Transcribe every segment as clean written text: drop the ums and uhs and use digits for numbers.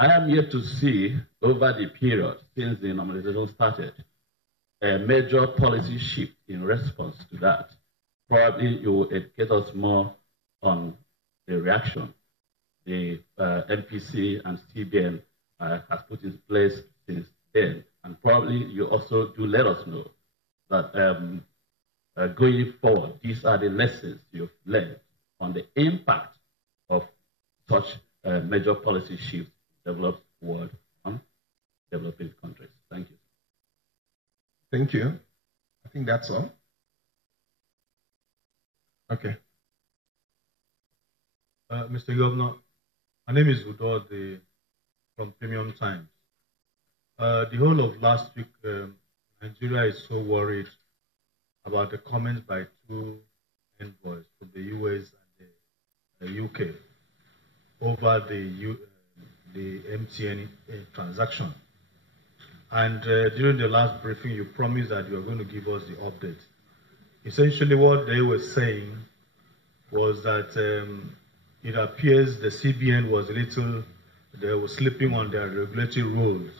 I am yet to see, over the period since the normalization started, a major policy shift in response to that. Probably you will educate us more on the reaction the MPC and CBN has put in place since then. And probably you also do let us know that going forward, these are the lessons you've learned on the impact of such major policy shifts in developed world on developing countries. Thank you. Thank you. I think that's all. Okay. Mr. Governor, my name is Udo from Premium Times. The whole of last week, Nigeria is so worried about the comments by two envoys from the US and the UK over the MTN transaction. And during the last briefing, you promised that you were going to give us the update. Essentially, what they were saying was that it appears the CBN was they were slipping on their regulatory rules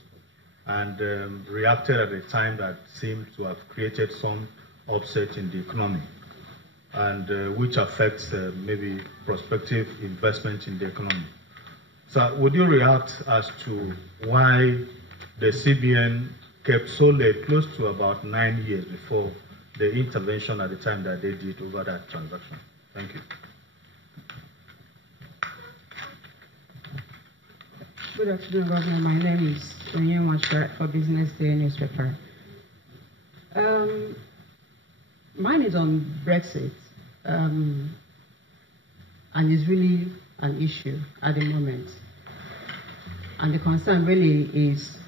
and reacted at a time that seemed to have created some upset in the economy, and which affects maybe prospective investment in the economy. So would you react as to why the CBN kept so late, close to about 9 years before the intervention at the time that they did over that transaction? Thank you. Good afternoon, Governor. My name is Onye Mwasha for Business Day newspaper. Mine is on Brexit, and it's really an issue at the moment. And the concern really is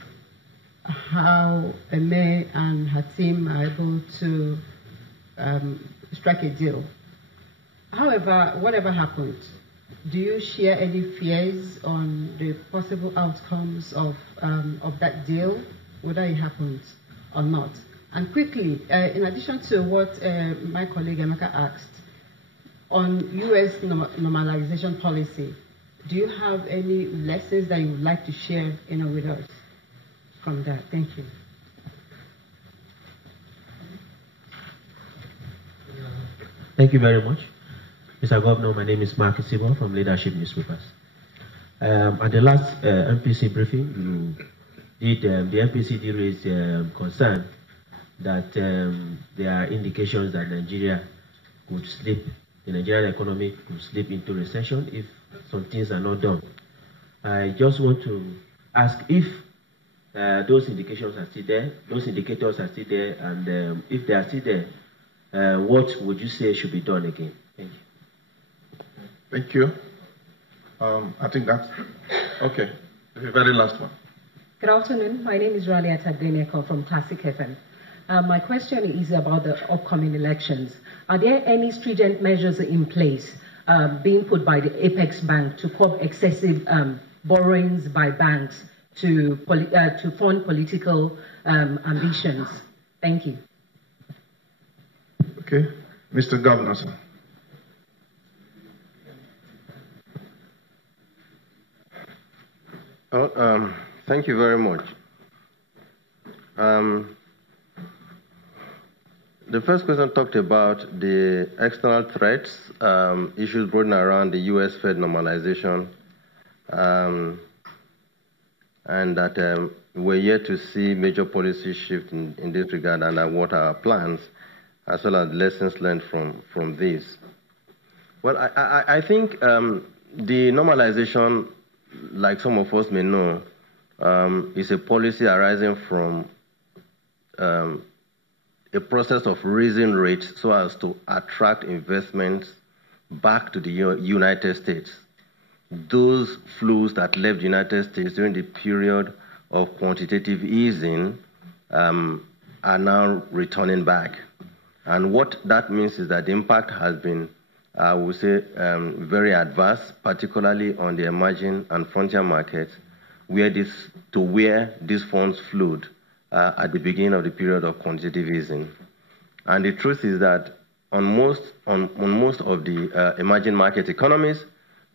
how May and her team are able to strike a deal. However, whatever happened, do you share any fears on the possible outcomes of that deal, whether it happens or not? And quickly, in addition to what my colleague Emeka asked, on U.S. normalization policy, do you have any lessons that you would like to share with us from that? Thank you. Thank you very much. Mr. Governor, my name is Mark Isibo from Leadership Newspapers. At the last MPC briefing, the MPC did raise concern that there are indications that Nigeria could slip, the Nigerian economy could slip into recession if some things are not done. I just want to ask if those indications are still there, those indicators are still there, and if they are still there, what would you say should be done again? Thank you. Thank you. I think that's okay. The very last one. Good afternoon. My name is Ralia Tagdeneko from Classic FM. My question is about the upcoming elections. Are there any stringent measures in place being put by the Apex Bank to curb excessive borrowings by banks to fund political ambitions? Thank you. Okay. Mr. Governor, sir. Thank you very much. The first question talked about the external threats, issues brought around the U.S. Fed normalization, and that we're yet to see major policy shift in this regard, and what are our plans, as well as lessons learned from this. Well, I think the normalization, like some of us may know, is a policy arising from a process of raising rates so as to attract investments back to the United States. Those flows that left the United States during the period of quantitative easing are now returning back. And what that means is that the impact has been, I would say, very adverse, particularly on the emerging and frontier markets, where these funds flowed at the beginning of the period of quantitative easing. And the truth is that on most of the emerging market economies,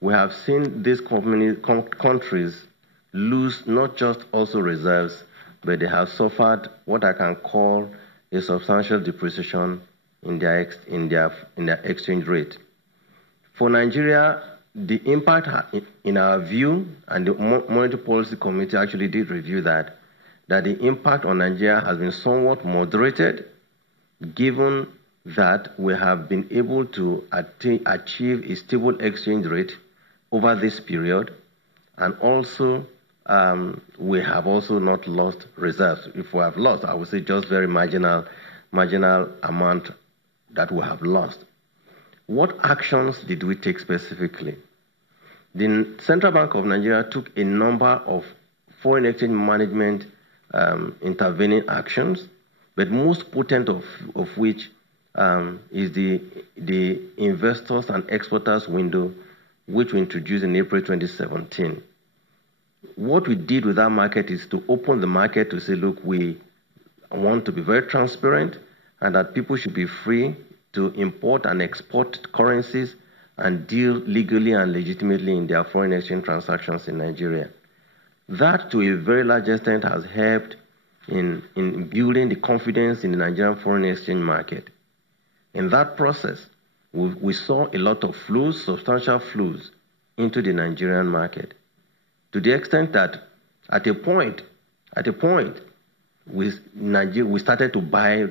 we have seen these countries lose not just also reserves, but they have suffered what I can call a substantial depreciation in their exchange rate. For Nigeria, the impact, in our view, and the Monetary Policy Committee actually did review that the impact on Nigeria has been somewhat moderated, given that we have been able to achieve a stable exchange rate over this period, and also we have also not lost reserves. If we have lost, I would say just very marginal amount that we have lost. What actions did we take specifically? The Central Bank of Nigeria took a number of foreign exchange management intervening actions, but most potent of which is the investors and exporters window, which we introduced in April 2017. What we did with that market is to open the market to say, look, we want to be very transparent and that people should be free to import and export currencies and deal legally and legitimately in their foreign exchange transactions in Nigeria. That, to a very large extent, has helped in building the confidence in the Nigerian foreign exchange market. In that process, we saw a lot of flows, substantial flows, into the Nigerian market, to the extent that at a point, we started to buy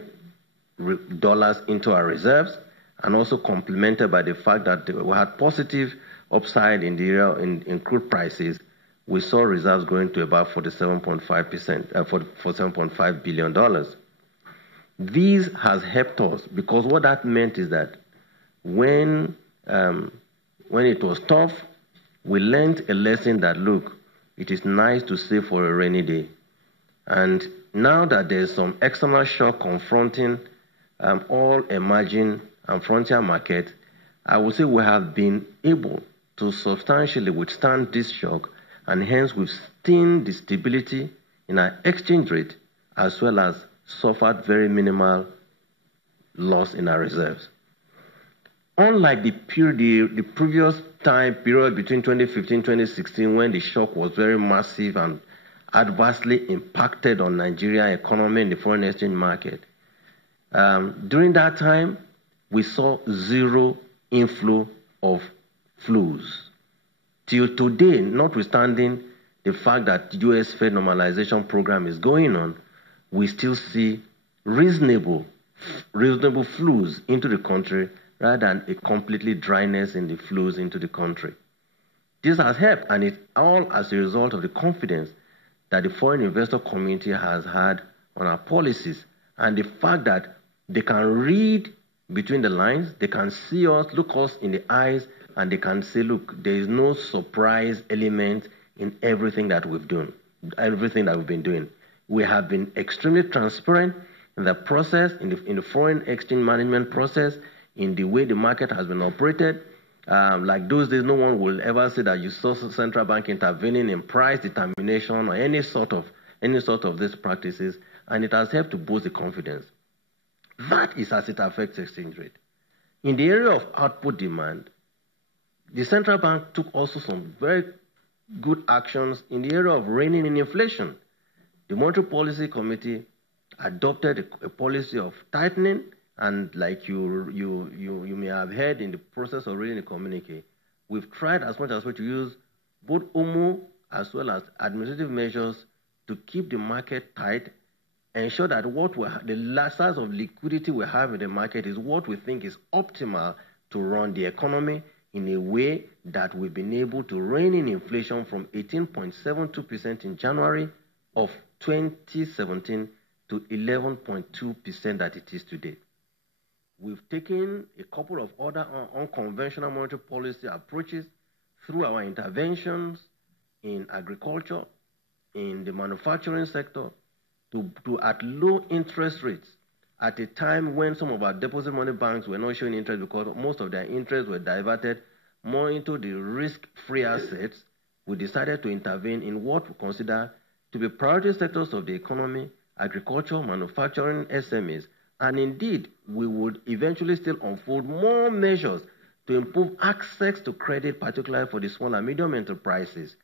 dollars into our reserves, and also complemented by the fact that we had positive upside in the area in crude prices. We saw reserves going to about $47.5 billion. This has helped us, because what that meant is that when it was tough, we learned a lesson that, look, it is nice to save for a rainy day. And now that there's some external shock confronting all emerging and frontier markets, I would say we have been able to substantially withstand this shock, and hence we've seen the stability in our exchange rate, as well as suffered very minimal loss in our reserves. Unlike the previous time period between 2015 and 2016, when the shock was very massive and adversely impacted on Nigerian economy and the foreign exchange market, during that time, we saw zero inflow of flows. Till today, notwithstanding the fact that the U.S. Fed normalization program is going on, we still see reasonable flows into the country, rather than a completely dryness in the flows into the country. This has helped, and it's all as a result of the confidence that the foreign investor community has had on our policies, and the fact that they can read between the lines, they can see us, look us in the eyes, and they can say, look, there is no surprise element in everything that we've done, everything that we've been doing. We have been extremely transparent in the process, in the foreign exchange management process, in the way the market has been operated. Like those days, no one will ever say that you saw central bank intervening in price determination or any sort of these practices, and it has helped to boost the confidence. That is as it affects exchange rate. In the area of output demand, the central bank took also some very good actions in the area of reining in inflation. The Monetary Policy Committee adopted a policy of tightening, and like you may have heard in the process of reading the communique, we've tried as much as possible to use both OMO as well as administrative measures to keep the market tight, ensure that the size of liquidity we have in the market is what we think is optimal to run the economy in a way that we've been able to rein in inflation from 18.72% in January of 2017 to 11.2% that it is today. We've taken a couple of other unconventional monetary policy approaches through our interventions in agriculture, in the manufacturing sector, to at low interest rates at a time when some of our deposit money banks were not showing interest because most of their interests were diverted more into the risk-free assets. We decided to intervene in what we consider to be priority sectors of the economy: agriculture, manufacturing, SMEs. And indeed, we would eventually still unfold more measures to improve access to credit, particularly for the small and medium enterprises.